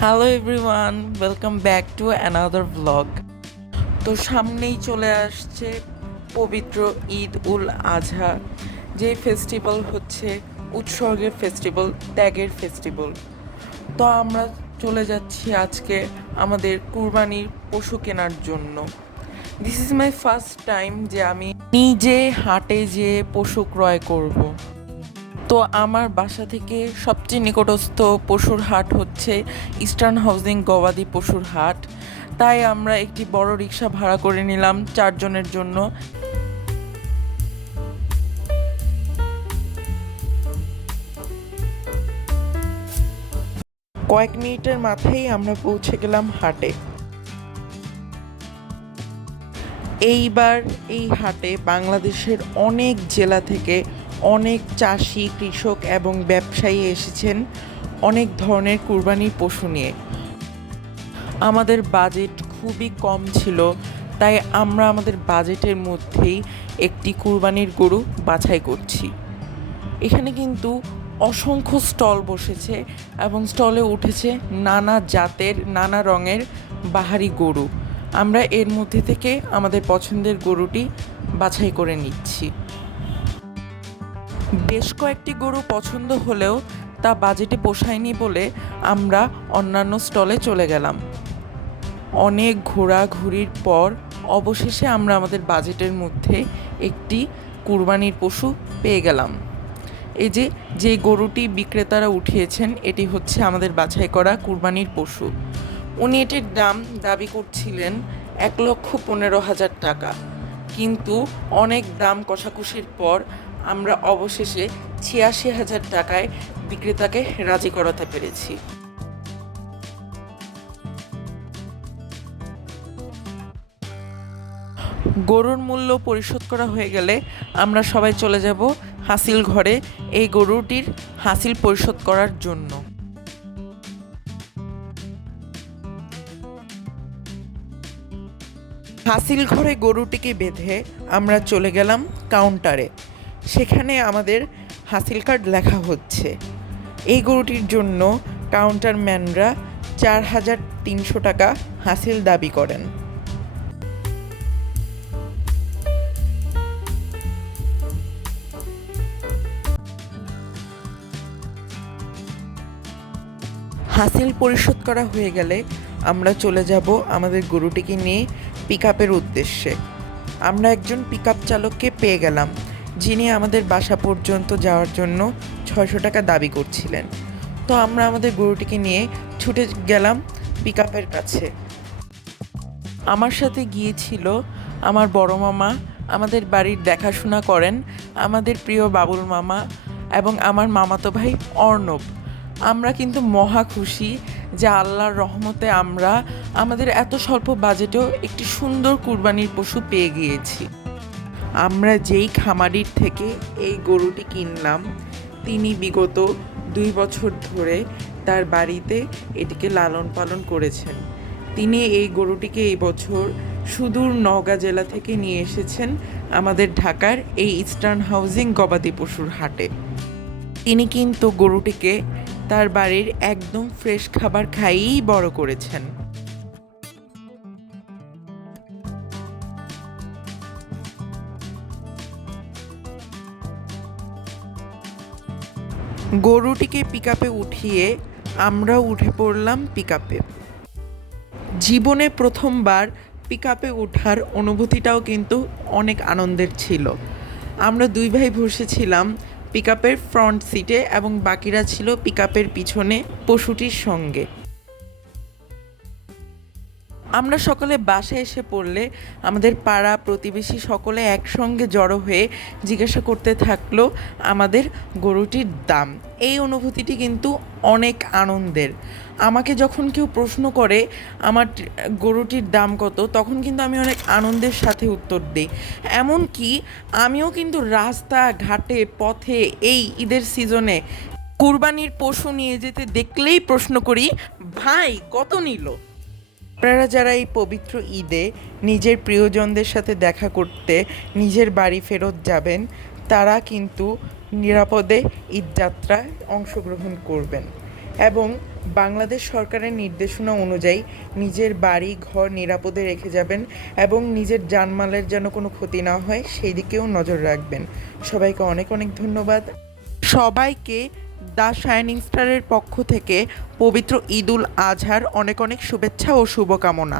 Hello everyone welcome back to another blog তো সামনেই চলে আসছে পবিত্র ঈদ উল আজহা, যে ফেস্টিভ্যাল হচ্ছে উৎসর্গের ফেস্টিভ্যাল ত্যাগের ফেস্টিভ্যাল তো আমরা চলে যাচ্ছি আজকে আমাদের কুরবানির পশু কেনার জন্য। This is my first time যে আমি নিজে হাটে যেয়ে পশু ক্রয় করব। তো আমার বাসা থেকে সবচেয়ে নিকটস্থ পশুর হাট হচ্ছে ইস্টার্ন হাউজিং গবাদি পশুর হাট। তাই আমরা একটি বড় রিক্সা ভাড়া করে নিলাম চারজনের জন্য। কয়েক মিনিটের মাথায় আমরা পৌঁছে গেলাম হাটে। এইবার এই হাটে বাংলাদেশের অনেক জেলা থেকে অনেক চাষি, কৃষক এবং ব্যবসায়ী এসেছেন। অনেক ধরনের কুরবানির পশু নিয়ে। আমাদের বাজেট খুবই কম ছিল, তাই আমরা আমাদের বাজেটের মধ্যেই একটি কুরবানির গরু বাছাই করছি। এখানে কিন্তু অসংখ্য স্টল বসেছে এবং স্টলে উঠেছে নানা জাতের, নানা রঙের বাহারি গরু। আমরা এর মধ্যে থেকে আমাদের পছন্দের গরুটি বাছাই করে নিচ্ছি। বেশ কয়েকটি গরু পছন্দ হলেও তা বাজেটে পোষায়নি বলে আমরা অন্যান্য স্টলে চলে গেলাম। অনেক ঘোরাঘুরির পর অবশেষে আমরা আমাদের বাজেটের মধ্যে একটি কুরবানির পশু পেয়ে গেলাম। এই যে যে গরুটি বিক্রেতারা উঠিয়েছেন, এটি হচ্ছে আমাদের বাছাই করা কুরবানির পশু। উনি এটির দাম দাবি করছিলেন এক লক্ষ পনেরো হাজার টাকা। কিন্তু অনেক দাম কষাকষির পর আমরা অবশেষে ছিয়াশি হাজার টাকায় বিক্রেতাকে রাজি করাতে পেরেছি। গরুর মূল্য পরিশোধ করা হয়ে গেলে আমরা সবাই চলে যাব হাসিল ঘরে এই গরুটির হাসিল পরিশোধ করার জন্য। হাসিল ঘরে গরুটিকে বেঁধে আমরা চলে গেলাম কাউন্টারে। সেখানে আমাদের হাসিল কার্ড লেখা হচ্ছে। এই গরুটির জন্য কাউন্টারম্যানরা চার হাজার তিনশো টাকা হাসিল দাবি করেন। হাসিল পরিশোধ করা হয়ে গেলে আমরা চলে যাব আমাদের গরুটিকে নিয়ে পিক উদ্দেশ্যে। আমরা একজন পিক চালককে পেয়ে গেলাম। যিনি আমাদের বাসা পর্যন্ত যাওয়ার জন্য ছয়শো টাকা দাবি করছিলেন। তো আমরা আমাদের গরুটিকে নিয়ে ছুটে গেলাম পিক কাছে। আমার সাথে গিয়েছিল আমার বড় মামা, আমাদের বাড়ির দেখাশোনা করেন আমাদের প্রিয় বাবুল মামা এবং আমার মামাতো ভাই অর্ণব। আমরা কিন্তু মহা খুশি যে আল্লাহর রহমতে আমরা আমাদের এত স্বল্প বাজেটেও একটি সুন্দর কুরবানির পশু পেয়ে গিয়েছি। আমরা যেই খামারির থেকে এই গরুটি কিনলাম, তিনি বিগত দুই বছর ধরে তার বাড়িতে এটিকে লালন পালন করেছেন। তিনি এই গরুটিকে এই বছর সুদূর নওগাঁ জেলা থেকে নিয়ে এসেছেন আমাদের ঢাকার এই ইস্টার্ন হাউজিং গবাদি পশুর হাটে। তিনি কিন্তু গরুটিকে তার বাড়ির একদম ফ্রেশ খাবার খাইয়েই বড় করেছেন। গরুটিকে পিকআপে উঠিয়ে আমরা উঠে পড়লাম পিকআপে জীবনে প্রথমবার পিকআপে ওঠার অনুভূতিটাও কিন্তু অনেক আনন্দের ছিল। আমরা দুই ভাই বসেছিলাম পিকআপের ফ্রন্ট সিটে এবং বাকিরা ছিল পিকআপের পিছনে পশুটির সঙ্গে। আমরা সকলে বাসায় এসে পড়লে আমাদের পাড়া প্রতিবেশী সকলে একসঙ্গে জড়ো হয়ে জিজ্ঞাসা করতে থাকল আমাদের গরুটির দাম। এই অনুভূতিটি কিন্তু অনেক আনন্দের। আমাকে যখন কেউ প্রশ্ন করে আমার গরুটির দাম কত, তখন কিন্তু আমি অনেক আনন্দের সাথে উত্তর দিই। এমনকি আমিও কিন্তু রাস্তা, ঘাটে, পথে এই ঈদের সিজনে কুরবানির পশু নিয়ে যেতে দেখলেই প্রশ্ন করি, ভাই, কত নিল? আপনারা যারা এই পবিত্র ঈদে নিজের প্রিয়জনদের সাথে দেখা করতে নিজের বাড়ি ফেরত যাবেন, তারা কিন্তু নিরাপদে ঈদযাত্রায় অংশগ্রহণ করবেন এবং বাংলাদেশ সরকারের নির্দেশনা অনুযায়ী নিজের বাড়ি, ঘর নিরাপদে রেখে যাবেন এবং নিজের জানমালের যেন কোনো ক্ষতি না হয়, সেই দিকেও নজর রাখবেন। সবাইকে অনেক অনেক ধন্যবাদ। সবাইকে দ্য শাইনিং স্টারের পক্ষ থেকে পবিত্র ঈদুল আজহার অনেক অনেক শুভেচ্ছা ও শুভকামনা।